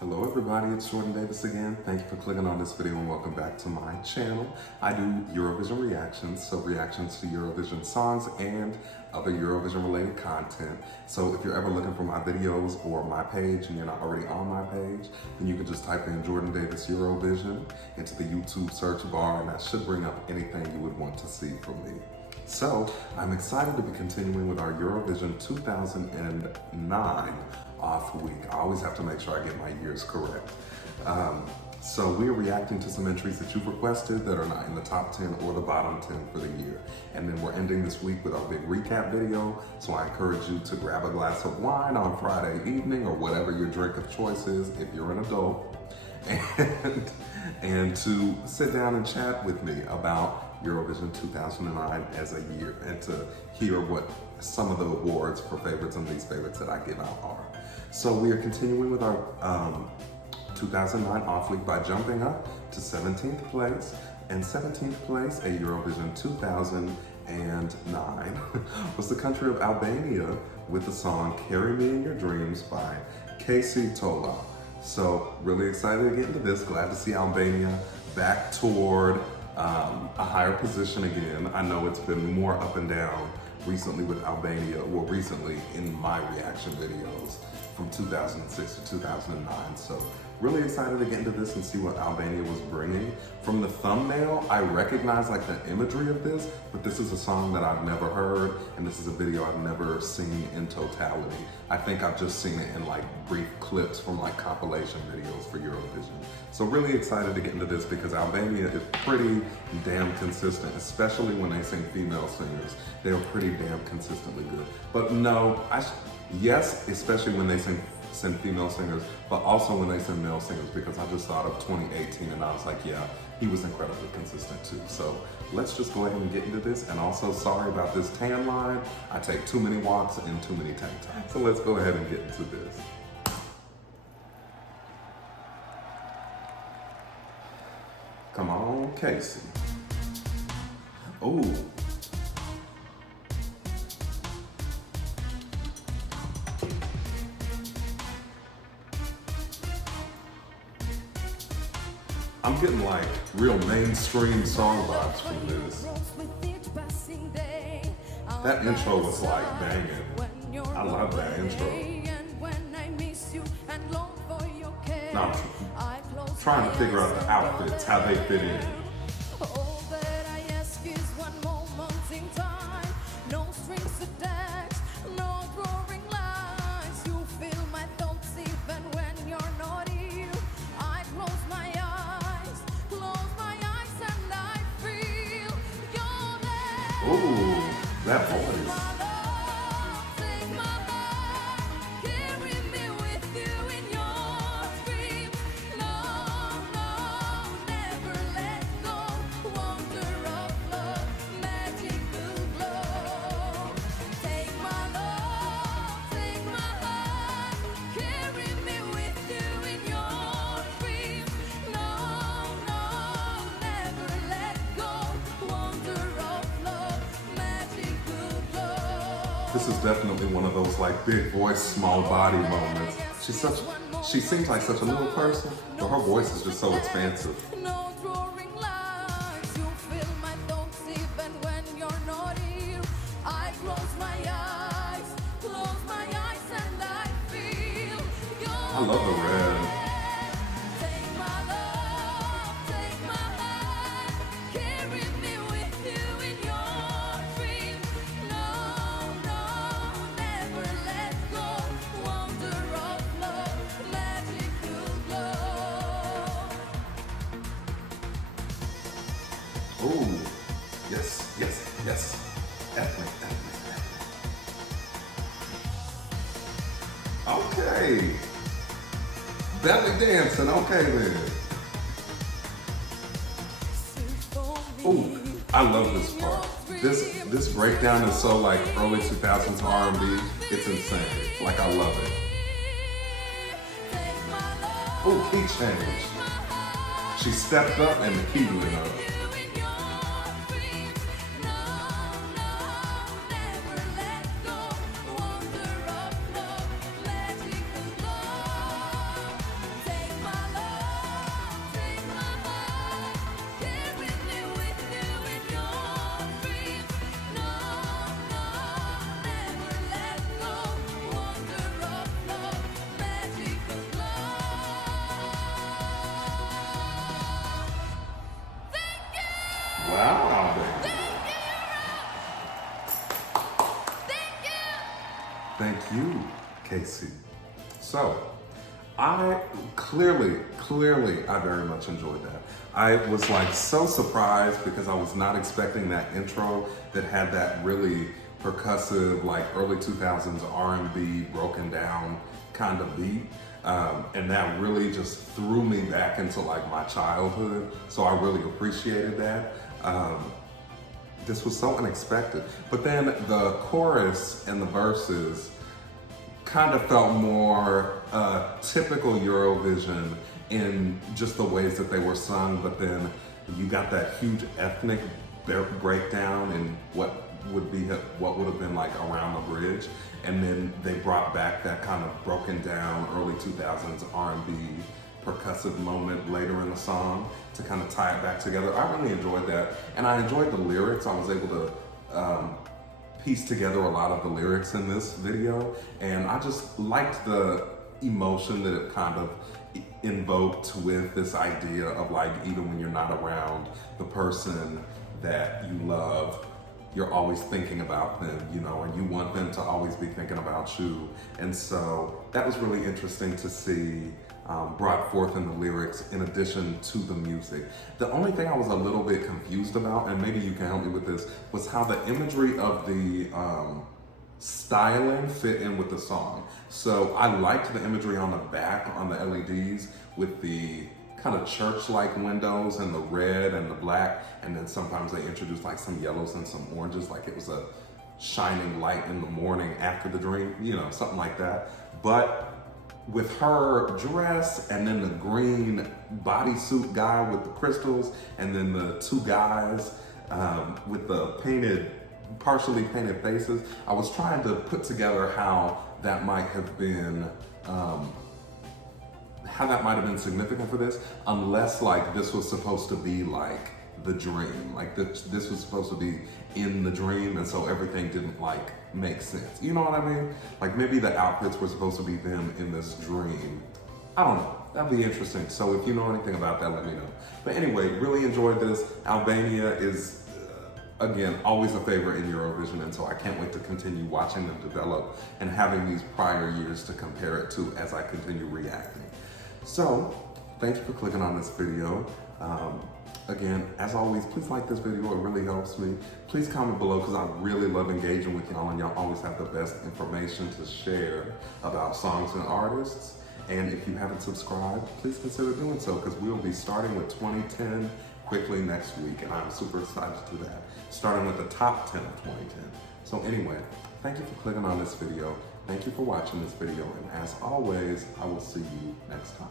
Hello everybody, it's Jordan Davis again. Thank you for clicking on this video and welcome back to my channel. I do Eurovision reactions, so reactions to Eurovision songs and other Eurovision related content. So if you're ever looking for my videos or my page and you're not already on my page, then you can just type in Jordan Davis Eurovision into the YouTube search bar and that should bring up anything you would want to see from me. So I'm excited to be continuing with our Eurovision 2009 off week. I always have to make sure I get my years correct. So we're reacting to some entries that you've requested that are not in the top 10 or the bottom 10 for the year. And then we're ending this week with our big recap video. So I encourage you to grab a glass of wine on Friday evening or whatever your drink of choice is if you're an adult. And to sit down and chat with me about Eurovision 2009 as a year and to hear what some of the awards for favorites and least favorites that I give out are. So we are continuing with our 2009 off week by jumping up to 17th place. And 17th place at Eurovision 2009 was the country of Albania with the song Carry Me in Your Dreams by Kejsi Tola. So really excited to get into this. Glad to see Albania back toward a higher position again. I know it's been more up and down recently with Albania, well recently in my reaction videos from 2006 to 2009. So really excited to get into this and see what Albania was bringing. From the thumbnail, I recognize like the imagery of this, but this is a song that I've never heard, and this is a video I've never seen in totality. I think I've just seen it in like brief clips from like compilation videos for Eurovision. So really excited to get into this because Albania is pretty damn consistent, especially when they sing female singers. They are pretty damn consistently good. But no, yes, especially when they sing female singers, but also when they sing male singers, because I just thought of 2018 and I was like, yeah, he was incredibly consistent too. So let's just go ahead and get into this. And also, sorry about this tan line. I take too many walks and too many tank tops. So let's go ahead and get into this. Come on, Kejsi. Ooh. I'm getting like real mainstream song vibes from this. That intro was like banging. I love that intro. Now I'm trying to figure out the outfits, how they fit in. Ooh, that voice. This is definitely one of those like big voice, small body moments. She seems like such a little person, but her voice is just so expansive. I love the red. Oh, yes, yes, yes. Ethnic. Okay. Belly dancing, okay then. Oh, I love this part. This breakdown is so like early 2000s R&B. It's insane. Like I love it. Oh, key change. She stepped up and the key went up. Wow, baby. Thank you, Kejsi. So, I clearly, I very much enjoyed that. I was like so surprised because I was not expecting that intro that had that really percussive, like early 2000s R&B broken down kind of beat. And that really just threw me back into like my childhood. So I really appreciated that. This was so unexpected. But then the chorus and the verses kind of felt more typical Eurovision in just the ways that they were sung, but then you got that huge ethnic breakdown in what would have been like around the bridge, and then they brought back that kind of broken down early 2000s R&B percussive moment later in the song to kind of tie it back together. I really enjoyed that, and I enjoyed the lyrics. I was able to piece together a lot of the lyrics in this video, and I just liked the emotion that it kind of invoked with this idea of like, even when you're not around the person that you love, you're always thinking about them, you know, and you want them to always be thinking about you. And so that was really interesting to see brought forth in the lyrics in addition to the music. The only thing I was a little bit confused about, and maybe you can help me with this, was how the imagery of the styling fit in with the song. So I liked the imagery on the back on the LEDs with the kind of church-like windows and the red and the black, and then sometimes they introduced like some yellows and some oranges, like it was a shining light in the morning after the dream, you know, something like that. But with her dress and then the green bodysuit guy with the crystals, and then the two guys with the partially painted faces, I was trying to put together how that might have been significant for this, unless like this was supposed to be like the dream, like this was supposed to be in the dream, and so everything didn't like make sense. You know what I mean? Like maybe the outfits were supposed to be them in this dream. I don't know. That'd be interesting. So if you know anything about that, let me know. But anyway, really enjoyed this. Albania is, again, always a favorite in Eurovision, and so I can't wait to continue watching them develop and having these prior years to compare it to as I continue reacting. So, thanks for clicking on this video. Again, as always, please like this video, it really helps me. Please comment below because I really love engaging with y'all, and y'all always have the best information to share about songs and artists. And if you haven't subscribed, please consider doing so because we will be starting with 2010 quickly next week, and I'm super excited to do that, starting with the top 10 of 2010. So anyway, thank you for clicking on this video. Thank you for watching this video, and as always, I will see you next time.